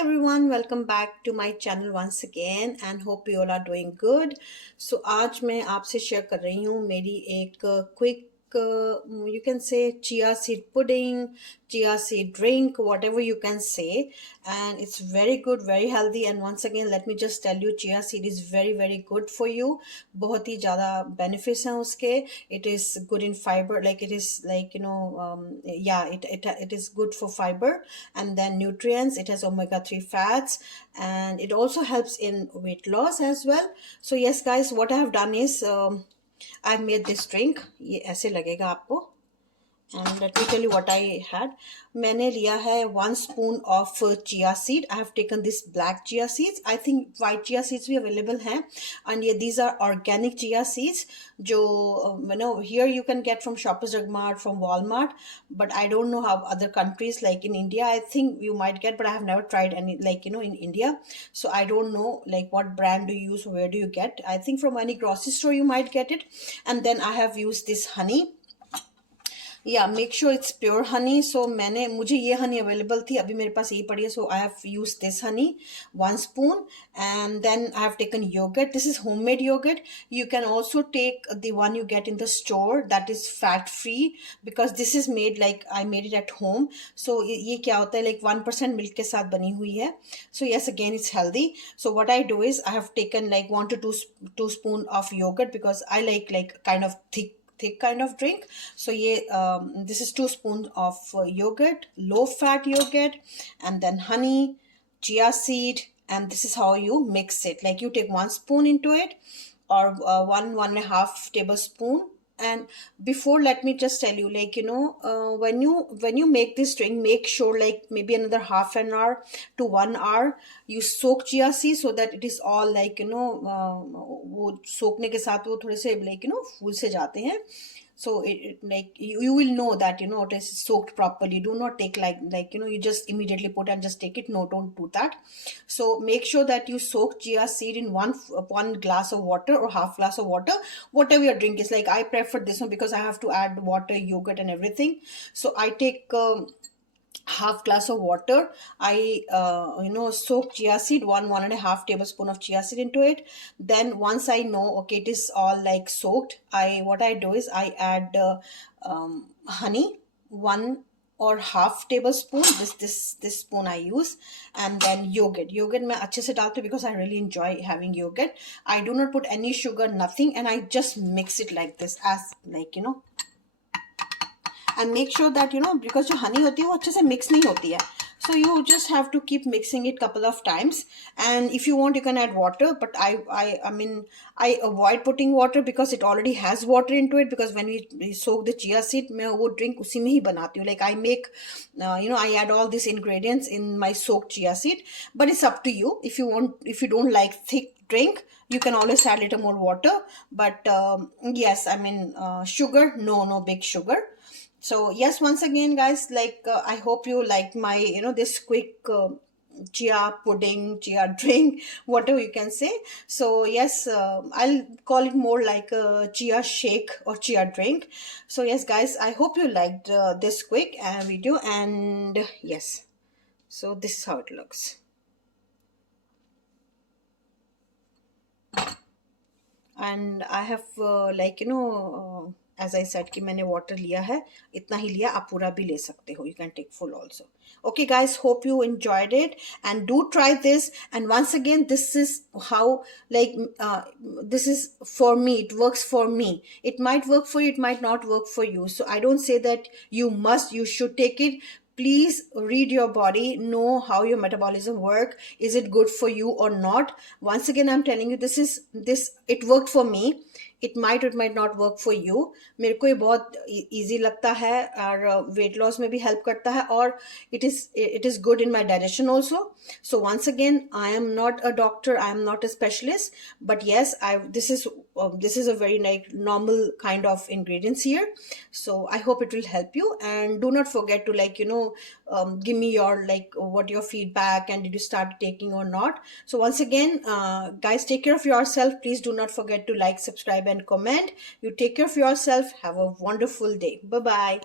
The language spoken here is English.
everyone, welcome back to my channel once again and hope you all are doing good. So आज मैं आपसे share कर रही हूँ मेरी एक quick you can say chia seed pudding, chia seed drink, whatever you can say, and it's very good, very healthy. And once again let me just tell you, chia seed is very good for you. बहुत ही ज़्यादा benefits हैं उसके. It is good in fiber, like it is like yeah, it is good for fiber and then nutrients. It has omega-3 fats and it also helps in weight loss as well. So yes guys, what I have done is I've made this drink. ये ऐसे लगेगा आपको. And let me tell you what I had. मैंने लिया है 1 spoon of chia seed. I have taken this black chia seeds. I think white chia seeds भी available हैं. And yeah, these are organic chia seeds. जो here you can get from Shoppers Drug Mart, from Walmart. But I don't know how other countries, like in India, I think you might get, but I have never tried any, like in India. So I don't know like what brand do you use, where do you get. I think from any grocery store you might get it. And then I have used this honey. या make sure it's pure honey. So मुझे ये Honey available थी, अभी मेरे पास यही पड़ी है. So I have use this honey 1 spoon and then I have taken yogurt. This is homemade yogurt. You can also take the one you get in the store that is fat free, because this is made like I made it at home. So ये क्या होता है, like 1% milk के साथ बनी हुई है. So yes, again it's healthy. So what I do is I have taken like 1 to 2 spoon of yogurt, because I like kind of thick kind of drink. So yeah, this is 2 spoons of yogurt, low fat yogurt, and then honey, chia seed, and this is how you mix it. Like you take 1 spoon into it, or 1.5 tablespoon. And before, let me just tell you, like when you make this drink, make sure like maybe another half an hour to 1 hour you soak chia seeds, so that it is all like वो सोखने के साथ वो थोड़े से like फूल से जाते हैं. So it like you will know that it is soaked properly. Do not take like you just immediately put and just take it. No, don't do that. So make sure that you soak chia seed in one glass of water or half glass of water, whatever your drink is. Like I prefer this one because I have to add water, yogurt and everything. So I take half glass of water. I soak chia seed, 1.5 tablespoon of chia seed into it. Then once I know okay it is all like soaked, what I do is I add honey, 1.5 tablespoon. This spoon I use. And then yogurt मैं अच्छे से डालती हूँ because I really enjoy having yogurt. I do not put any sugar, nothing, and I just mix it like this, as like and make sure that because जो honey होती है वो अच्छे से mix नहीं होती है. So you just have to keep mixing it couple of times, and if you want you can add water, but I mean I avoid putting water because it already has water into it, because when we soak the chia seed मैं वो drink उसी में ही बनाती हूँ. Like I make I add all these ingredients in my soaked chia seed, but it's up to you. If you don't like thick drink, you can always add a little more water, but yes, I mean sugar, no big sugar. So yes, once again guys, like I hope you like my this quick chia pudding, chia drink, whatever you can say. So yes, I'll call it more like a chia shake or chia drink. So yes guys, I hope you liked this quick video. And yes, so this is how it looks. And I have like as I said कि मैंने water लिया है, इतना ही लिया, आप पूरा भी ले सकते हो. You can take full also. Okay guys, hope you enjoyed it and do try this. And once again, this is how like this is for me, it works for me. It might work for you, it might not work for you. So I don't say that you should take it. Please read your body, know how your metabolism work. Is it good for you or not? Once again, I'm telling you, it worked for me. It might not work for you. मेरे को ये बहुत easy लगता है और weight loss में भी help करता है, और it is good in my digestion also. So once again, I am not a doctor, I am not a specialist, but yes, this is a very like normal kind of ingredients here. So I hope it will help you, and do not forget to like give me your like what your feedback, and did you start taking or not. So once again, guys, take care of yourself. Please do not forget to like, subscribe and comment. You take care of yourself. Have a wonderful day. Bye bye.